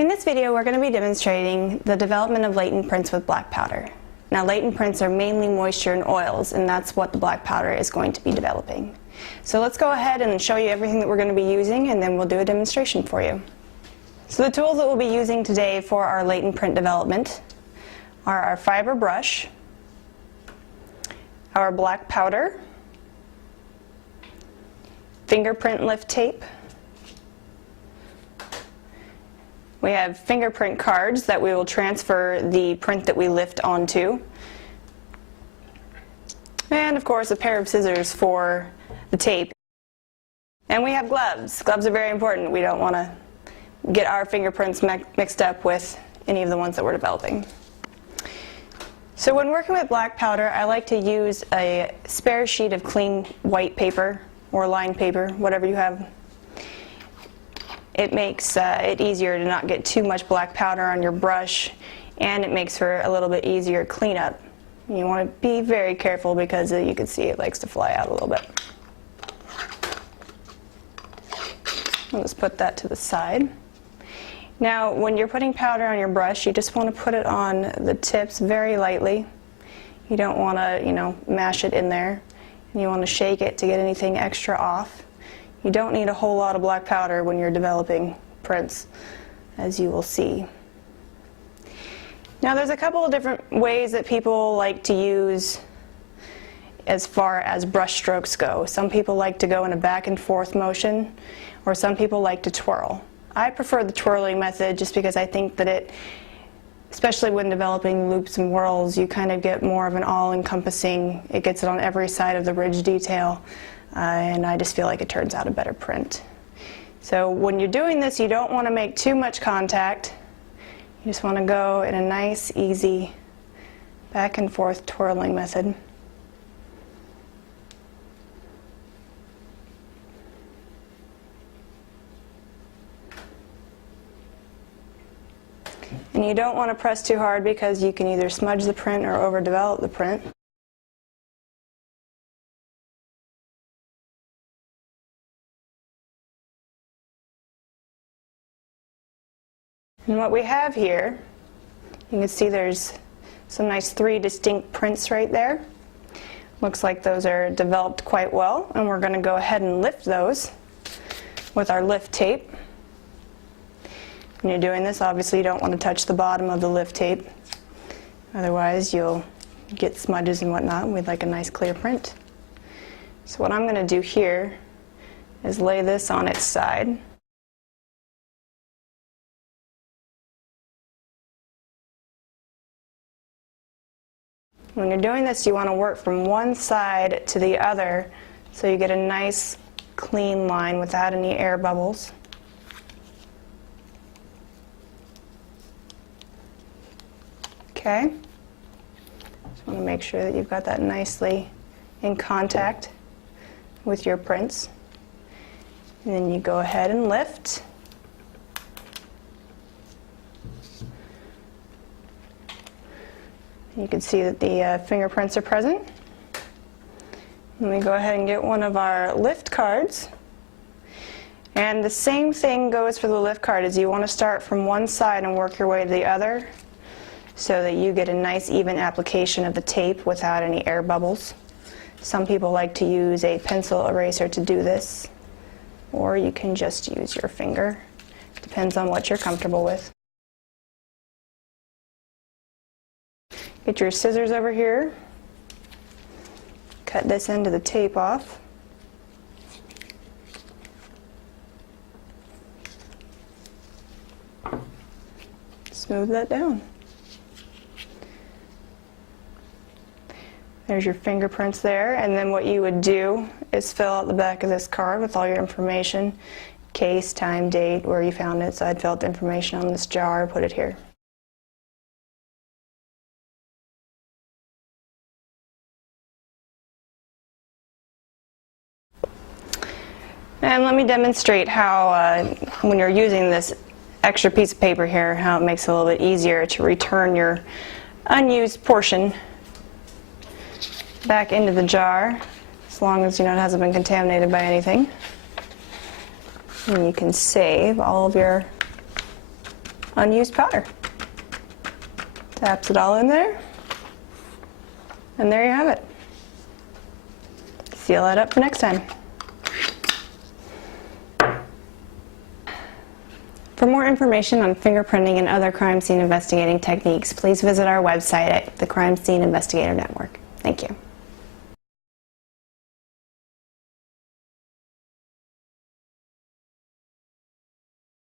In this video, we're going to be demonstrating the development of latent prints with black powder. Now, latent prints are mainly moisture and oils, and that's what the black powder is going to be developing. So let's go ahead and show you everything that we're going to be using, and then we'll do a demonstration for you. So the tools that we'll be using today for our latent print development are our fiber brush, our black powder, fingerprint lift tape. We have fingerprint cards that we will transfer the print that we lift onto. And of course a pair of scissors for the tape. And we have gloves. Gloves are very important. We don't want to get our fingerprints mixed up with any of the ones that we're developing. So when working with black powder, I like to use a spare sheet of clean white paper or lined paper, whatever you have. It makes it easier to not get too much black powder on your brush, and it makes for a little bit easier cleanup. You want to be very careful because you can see it likes to fly out a little bit. I'll just put that to the side. Now, when you're putting powder on your brush, you just want to put it on the tips very lightly. You don't want to, mash it in there. And you want to shake it to get anything extra off. You don't need a whole lot of black powder when you're developing prints, as you will see. Now, there's a couple of different ways that people like to use as far as brush strokes go. Some people like to go in a back and forth motion, or some people like to twirl. I prefer the twirling method just because I think that it, especially when developing loops and whirls, you kind of get more of an all-encompassing, it gets it on every side of the ridge detail, and I just feel like it turns out a better print. So when you're doing this, you don't want to make too much contact. You just want to go in a nice, easy, back and forth twirling method. And you don't want to press too hard because you can either smudge the print or overdevelop the print. And what we have here, you can see there's some nice 3 distinct prints right there. Looks like those are developed quite well, and we're going to go ahead and lift those with our lift tape. When you're doing this, obviously you don't want to touch the bottom of the lift tape, otherwise you'll get smudges and whatnot. We'd like a nice clear print. So what I'm going to do here is lay this on its side. When you're doing this, you want to work from one side to the other so you get a nice clean line without any air bubbles. Okay? Just want to make sure that you've got that nicely in contact with your prints. And then you go ahead and lift. You can see that the fingerprints are present. And we go ahead and get one of our lift cards. And the same thing goes for the lift card, is you want to start from one side and work your way to the other so that you get a nice even application of the tape without any air bubbles. Some people like to use a pencil eraser to do this, or you can just use your finger. Depends on what you're comfortable with. Get your scissors over here, cut this end of the tape off. Smooth that down. There's your fingerprints there, and then what you would do is fill out the back of this card with all your information, case, time, date, where you found it. So I'd fill out the information on this jar, put it here. And let me demonstrate how, when you're using this extra piece of paper here, how it makes it a little bit easier to return your unused portion back into the jar, as long as it hasn't been contaminated by anything. And you can save all of your unused powder. Taps it all in there, and there you have it. Seal that up for next time. For more information on fingerprinting and other crime scene investigating techniques, please visit our website at the Crime Scene Investigator Network. Thank you.